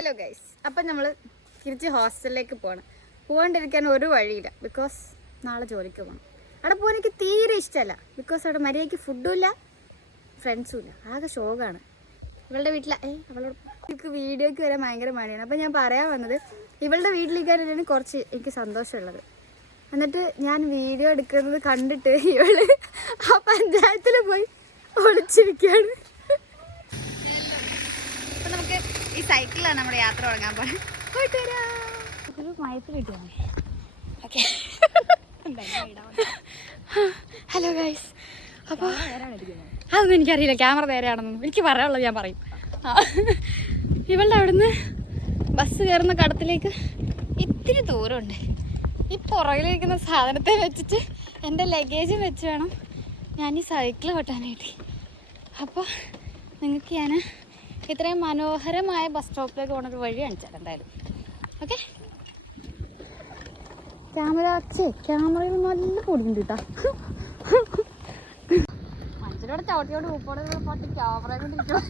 Hello guys, അപ്പം നമ്മൾ തിരിച്ച് ഹോസ്റ്റലിലേക്ക് പോകാണ്ടിരിക്കാൻ ഒരു വഴിയില്ല. ബിക്കോസ് നാളെ ജോലിക്ക് പോകണം. അവിടെ പോകാൻ എനിക്ക് തീരെ ഇഷ്ടമല്ല. ബിക്കോസ് അവിടെ മര്യാദയ്ക്ക് ഫുഡും ഇല്ല, ഫ്രണ്ട്സും ഇല്ല. ആകെ ഷോക്കാണ്. ഇവളുടെ വീട്ടിൽ അവളോട് എനിക്ക് വീഡിയോയ്ക്ക് വരാൻ ഭയങ്കര മടിയാണ്. അപ്പം ഞാൻ പറയാൻ വന്നത്, ഇവളുടെ വീട്ടിലേക്കാണ് കുറച്ച് എനിക്ക് സന്തോഷമുള്ളത്. എന്നിട്ട് ഞാൻ വീഡിയോ എടുക്കുന്നത് കണ്ടിട്ട് ഇവള് ആ പഞ്ചായത്തിൽ പോയി ഒളിച്ചിരിക്കുകയാണ്. അപ്പം നമുക്ക് ഈ സൈക്കിളിലാണ് നമ്മുടെ യാത്ര തുടങ്ങാൻ പോകുന്നത്. പോയിട്ട് വരാം. ഒരു മയത്തിൽ കിട്ടിയാണ്. Okay, hello guys. അപ്പോൾ അതൊന്നും എനിക്കറിയില്ല, ക്യാമറ നേരെയാണെന്നൊന്നും. എനിക്ക് പറയാനുള്ളത് ഞാൻ പറയും. ഇവളുടെ അവിടുന്ന് ബസ് കയറുന്ന കടത്തിലേക്ക് ഇത്തിരി ദൂരമുണ്ട്. ഈ പുറകിലിരിക്കുന്ന സാധനത്തെ വെച്ചിട്ട് എൻ്റെ ലഗേജും വെച്ച് വേണം ഞാൻ ഈ സൈക്കിൾ ഓട്ടാനായിട്ട്. അപ്പോൾ നിങ്ങൾക്ക് ഞാൻ ഇത്രയും മനോഹരമായ ബസ് സ്റ്റോപ്പിലേക്ക് പോകുന്നൊരു വഴി കാണിച്ചാൽ എന്തായാലും. ഓക്കെ, ക്യാമറയിൽ നല്ല പൊടിയുണ്ട് കേട്ടോ. മനുഷ്യരോട് ചവിട്ടിയോട് ഉപ്പോടെ പാട്ടി ക്യാമറ കൊണ്ടിരിക്കണം.